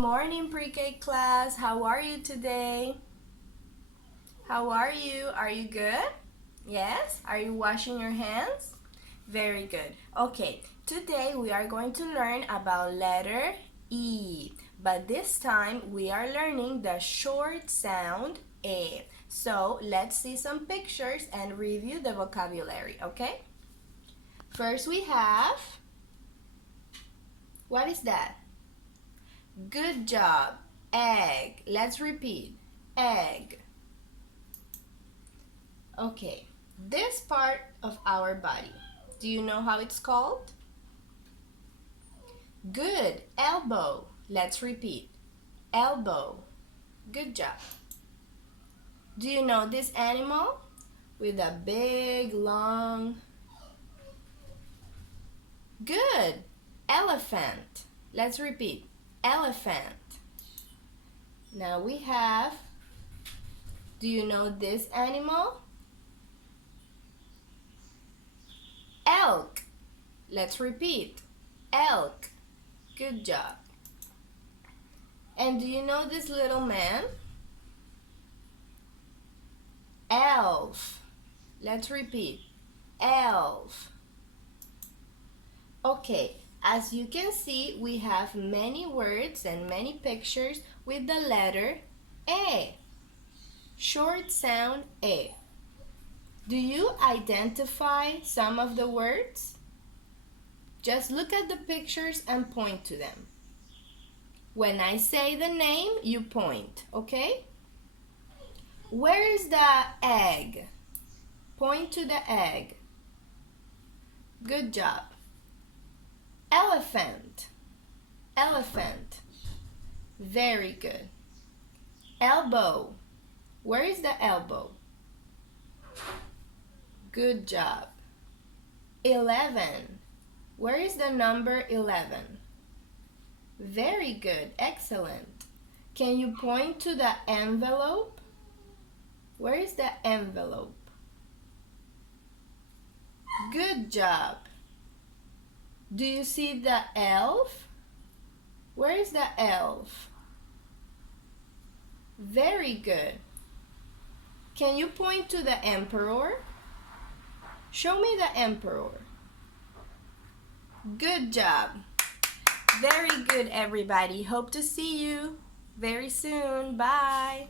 Morning, pre-K class. How are you today? How are you? Are you good? Yes? Are you washing your hands? Very good. Okay, today we are going to learn about letter E. But this time we are learning the short sound E. So let's see some pictures and review the vocabulary, okay? First we have, what is that? Good job. Egg. Let's repeat. Egg. Okay. This part of our body, do you know how it's called? Good. Elbow. Let's repeat. Elbow. Good job. Do you know this animal? With a big, long... Good. Elephant. Let's repeat. Elephant. Now we have, do you know this animal? Elk. Let's repeat. Elk. Good job. And do you know this little man? Elf. Let's repeat. Elf. Okay, as you can see, we have many words and many pictures with the letter A. Short sound A. Do you identify some of the words? Just look at the pictures and point to them. When I say the name, you point, okay? Where is the egg? Point to the egg. Good job. Elephant. Elephant. Very good. Elbow. Where is the elbow? Good job. 11. Where is the number 11? Very good. Excellent. Can you point to the envelope? Where is the envelope? Good job. Do you see the elf? Where is the elf? Very good. Can you point to the emperor? Show me the emperor. Good job. Very good, everybody. Hope to see you very soon. Bye.